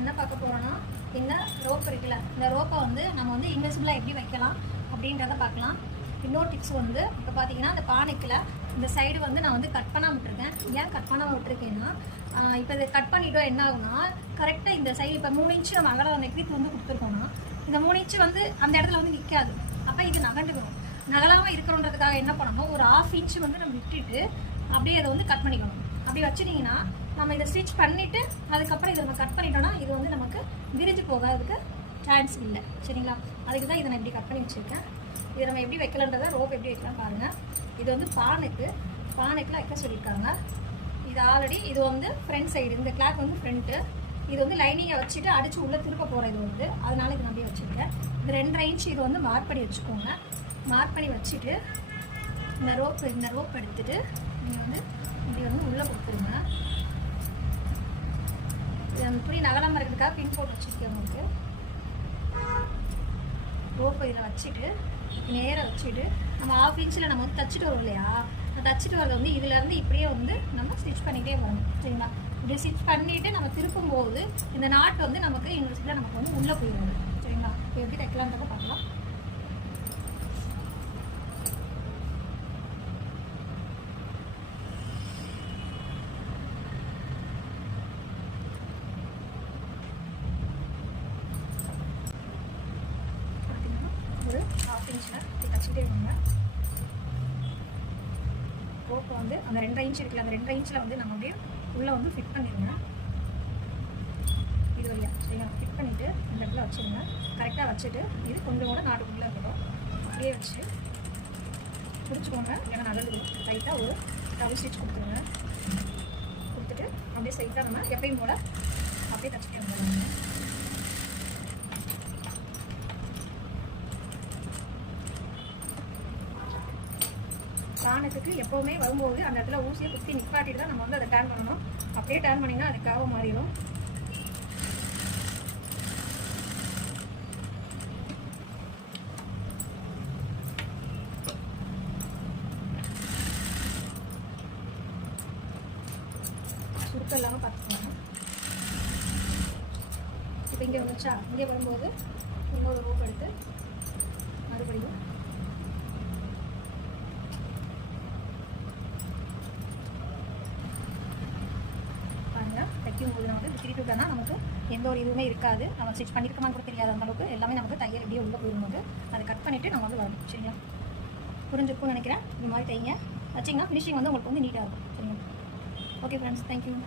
என்ன பார்க்க போகிறோன்னா, இந்த ரோப் இருக்குல்ல, இந்த ரோப்பை வந்து நம்ம வந்து இன்விசிபிளாக எப்படி வைக்கலாம் அப்படின்றத பார்க்கலாம். இன்னொரு டிப்ஸ் வந்து இப்போ பார்த்தீங்கன்னா, அந்த பானைக்கில் இந்த சைடு வந்து நான் வந்து கட் பண்ணாமல் விட்டுருக்கேன். ஏன் கட் பண்ணாமல் விட்டுருக்கேன்னா, இப்போ இதை கட் பண்ணிட்டோம் என்ன ஆகுனா, கரெக்டாக இந்த சைடு இப்போ 3 இன்ச்சு நம்ம அகலம் நெக்வித் வந்து கொடுத்துருக்கோம்னா, இந்த 3 இன்ச்சு வந்து அந்த இடத்துல வந்து நிற்காது. அப்போ இது நகண்டுக்கணும். நகலாமல் இருக்கிறோன்றதுக்காக என்ன பண்ணணும், ஒரு 1/2 இன்ச்சு வந்து நம்ம விட்டுட்டு அப்படியே அதை வந்து கட் பண்ணிக்கணும். அப்படி வச்சுட்டிங்கன்னா நம்ம இதை ஸ்டிச் பண்ணிவிட்டு அதுக்கப்புறம் இதை நம்ம கட் பண்ணிட்டோம்னா இது வந்து நமக்கு விரிஞ்சு போகிறதுக்கு சான்ஸ் இல்லை. சரிங்களா? அதுக்கு தான் இதை நான் இப்படி கட் பண்ணி வச்சுருக்கேன். இதை நம்ம எப்படி வைக்கலன்றதை ரோப் எப்படி வைக்கலாம் பாருங்கள். இது வந்து பானைக்கில் வைக்க சொல்லியிருக்காங்க. இது ஆல்ரெடி இது வந்து ஃப்ரண்ட் சைடு, இந்த கிளாத் வந்து ஃப்ரண்ட்டு. இது வந்து லைனிங்கை வச்சுட்டு அடித்து உள்ளே திருப்ப போகிற இது வந்து, அதனால இது அப்படியே வச்சுருக்கேன். இது 2.5 இன்ச் இது வந்து மார்க் பண்ணி வச்சுக்கோங்க. மார்க் பண்ணி வச்சுட்டு இந்த ரோப் எடுத்துகிட்டு நீங்கள் வந்து இப்படி வந்து உள்ளே கொடுத்துருங்க. இது அந்த துணி நகலாமல் இருக்கிறதுக்காக பின் போட்டு வச்சுருக்கேன். உங்களுக்கு ரோப்பை இதில் வச்சுட்டு நேராக வச்சுட்டு நம்ம 1/2 இன்ச்சில் நம்ம வந்து தச்சுட்டு வரோம் இல்லையா, அந்த தச்சுட்டு வரதை வந்து இதிலேருந்து இப்படியே வந்து நம்ம ஸ்டிச் பண்ணிகிட்டே வரணும். சரிங்களா? இப்படி ஸ்டிச் பண்ணிவிட்டு நம்ம திருப்பும் போது இந்த நாட்டு வந்து நமக்கு இன்விசிபிளாக நமக்கு வந்து உள்ளே போயிடுது. சரிங்களா? இப்போ எப்படி தைக்கலான்றதை பார்க்கலாம். ஒரு 1/2 இன்ச்சில் இப்படி தச்சுட்டே இருங்க. ரோப்பை வந்து அந்த 2.5 இன்ச் இருக்குல்ல, அந்த 2.5 இன்ச்சில் வந்து நம்ம அப்படியே உள்ளே வந்து ஃபிட் பண்ணிடுங்க. இது வழியாக சரிங்களா? ஃபிட் பண்ணிவிட்டு இந்த இடத்துல வச்சுருங்க. கரெக்டாக வச்சுட்டு இது கொஞ்சம் கூட நாட்டுக்குள்ளே இருக்கணும். அப்படியே வச்சு பிடிச்சிக்கோங்க. ஏன்னா நல்லது லைட்டாக ஒரு டபுள் ஸ்டிச் கொடுத்துருங்க. கொடுத்துட்டு அப்படியே ஸ்ட்ரைட்டாக நம்ம எப்பயும் போல் அப்படியே தச்சுட்டு வந்துடுங்க. பானத்துக்கு எப்போவுமே வரும்போது அந்த இடத்துல ஊசியை குத்தி நிப்பாட்டிட்டு தான் நம்ம வந்து அதை டர்ன் பண்ணணும். அப்படியே டர்ன் பண்ணிங்கன்னா அது காவ மாறிடும். சுருக்கம் இல்லாமல் பார்த்துக்கணும். இப்போ இங்கே வந்துச்சா, இங்கே வரும்போது இன்னொரு ரோப் எடுத்து மறுபடியும் தைக்கும்போது நம்ம வந்து திருப்பி விட்டோம்னா நமக்கு எந்த ஒரு இதுவுமே இருக்காது. நம்ம ஸ்டிச் பண்ணியிருக்கோமான்னு கூட தெரியாத அந்த அளவுக்கு எல்லாமே நமக்கு தையல் எப்படியே உள்ளே போயிடும்போது அதை கட் பண்ணிவிட்டு நம்ம வந்து வரணும். சரிங்களா? புரிஞ்சுக்கும்னு நினைக்கிறேன். இந்த மாதிரி தைங்க வச்சிங்கன்னா ஃபினிஷிங் வந்து உங்களுக்கு வந்து நீட்டாக இருக்கும். சரிங்களா? Okay friends, thank you.